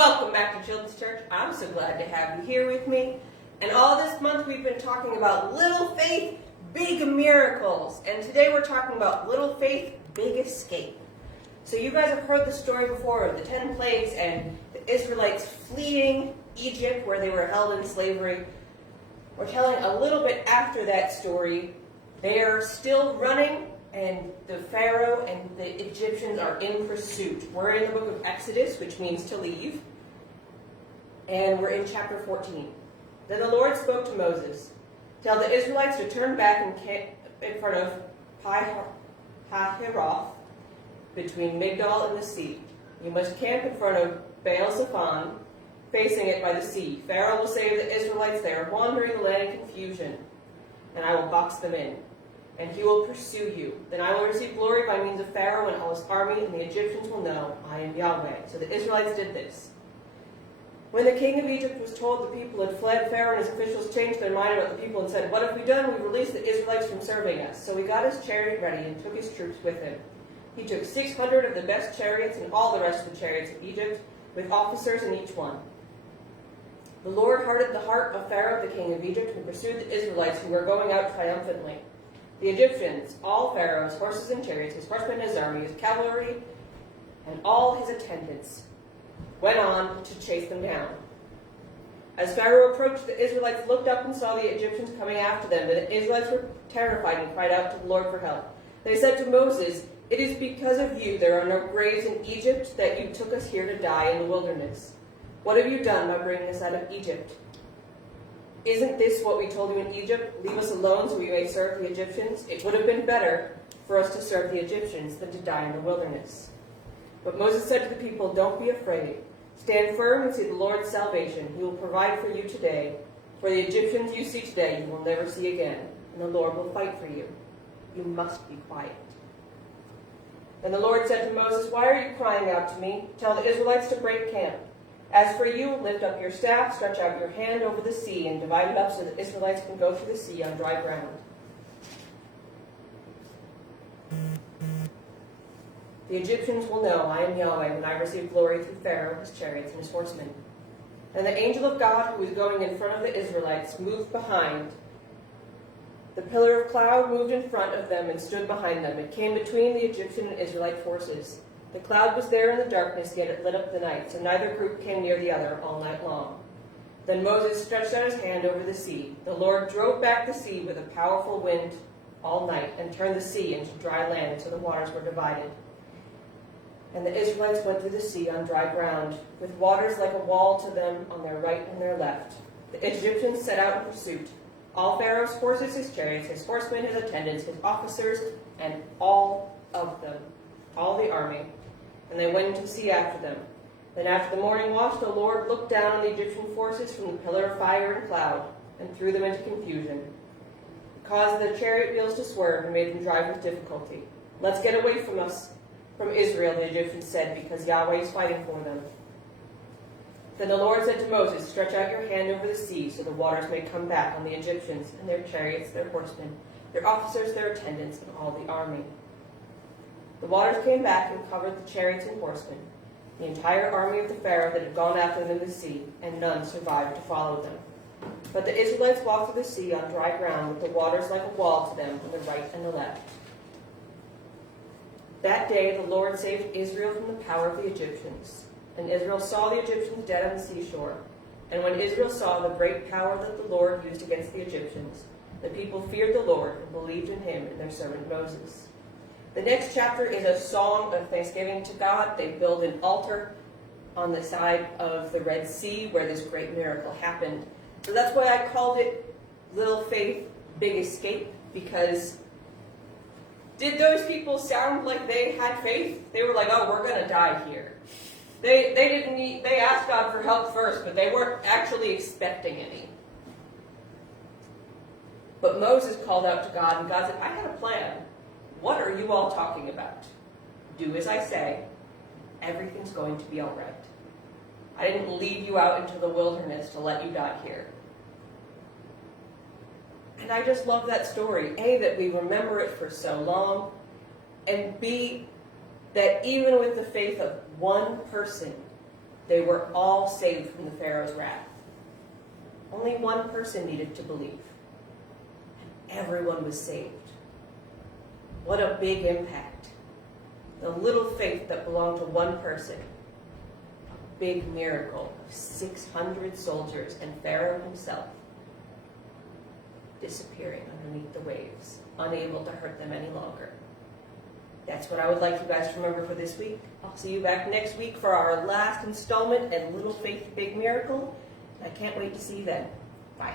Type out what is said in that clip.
welcome back to Children's Church. I'm so glad to have you here with me. And all this month we've been talking about little faith, big miracles. And today we're talking about little faith, big escape. So you guys have heard the story before of the 10 plagues and the Israelites fleeing Egypt where they were held in slavery. We're telling a little bit after that story. They are still running, and the Pharaoh and the Egyptians are in pursuit. We're in the book of Exodus, which means to leave, and we're in chapter 14. Then the Lord spoke to Moses, "Tell the Israelites to turn back and camp in front of Pi-Hahiroth, between Migdol and the sea. You must camp in front of Baal-Zephon, facing it by the sea. Pharaoh will say to the Israelites, 'They are wandering the land in confusion,' and I will box them in. And he will pursue you. Then I will receive glory by means of Pharaoh and all his army, and the Egyptians will know I am Yahweh." So the Israelites did this. When the king of Egypt was told the people had fled, Pharaoh and his officials changed their mind about the people and said, "What have we done? We released the Israelites from serving us." So he got his chariot ready and took his troops with him. He took 600 of the best chariots and all the rest of the chariots of Egypt, with officers in each one. The Lord hardened the heart of Pharaoh, the king of Egypt, and pursued the Israelites who were going out triumphantly. The Egyptians, all Pharaoh's horses and chariots, his horsemen and his army, his cavalry, and all his attendants, went on to chase them down. As Pharaoh approached, the Israelites looked up and saw the Egyptians coming after them. The Israelites were terrified and cried out to the Lord for help. They said to Moses, "It is because of you there are no graves in Egypt that you took us here to die in the wilderness. What have you done by bringing us out of Egypt? Isn't this what we told you in Egypt? Leave us alone so we may serve the Egyptians. It would have been better for us to serve the Egyptians than to die in the wilderness." But Moses said to the people, "Don't be afraid. Stand firm and see the Lord's salvation. He will provide for you today. For the Egyptians you see today you will never see again, and the Lord will fight for you. You must be quiet." Then the Lord said to Moses, "Why are you crying out to me? Tell the Israelites to break camp. As for you, lift up your staff, stretch out your hand over the sea, and divide it up so the Israelites can go through the sea on dry ground." The Egyptians will know I am Yahweh when I receive glory through Pharaoh, his chariots, and his horsemen. And the angel of God, who was going in front of the Israelites, moved behind. The pillar of cloud moved in front of them and stood behind them. It came between the Egyptian and Israelite forces. The cloud was there in the darkness, yet it lit up the night, so neither group came near the other all night long. Then Moses stretched out his hand over the sea. The Lord drove back the sea with a powerful wind all night and turned the sea into dry land, so the waters were divided. And the Israelites went through the sea on dry ground, with waters like a wall to them on their right and their left. The Egyptians set out in pursuit. All Pharaoh's horses, his chariots, his horsemen, his attendants, his officers, and all of them, all the army, and they went into the sea after them. Then after the morning watch, the Lord looked down on the Egyptian forces from the pillar of fire and cloud, and threw them into confusion. He caused the chariot wheels to swerve and made them drive with difficulty. "Let's get away from Israel," the Egyptians said, "because Yahweh is fighting for them." Then the Lord said to Moses, "Stretch out your hand over the sea, so the waters may come back on the Egyptians and their chariots, their horsemen, their officers, their attendants, and all the army." The waters came back and covered the chariots and horsemen, the entire army of the Pharaoh that had gone after them in the sea, and none survived to follow them. But the Israelites walked through the sea on dry ground, with the waters like a wall to them on the right and the left. That day the Lord saved Israel from the power of the Egyptians. And Israel saw the Egyptians dead on the seashore. And when Israel saw the great power that the Lord used against the Egyptians, the people feared the Lord and believed in him and their servant Moses. The next chapter is a song of thanksgiving to God. They build an altar on the side of the Red Sea where this great miracle happened. So that's why I called it Little Faith, Big Escape, because did those people sound like they had faith? They were like, "Oh, we're going to die here." They asked God for help first, but they weren't actually expecting any. But Moses called out to God, and God said, "I had a plan. What are you all talking about? Do as I say. Everything's going to be all right. I didn't lead you out into the wilderness to let you die here." And I just love that story. A, that we remember it for so long, and B, that even with the faith of one person, They were all saved from the Pharaoh's wrath. Only one person needed to believe. And everyone was saved. What a big impact. The little faith that belonged to one person. A big miracle of 600 soldiers and Pharaoh himself disappearing underneath the waves, unable to hurt them any longer. That's what I would like you guys to remember for this week. I'll see you back next week for our last installment and Little Faith, Big Miracle. I can't wait to see you then. Bye.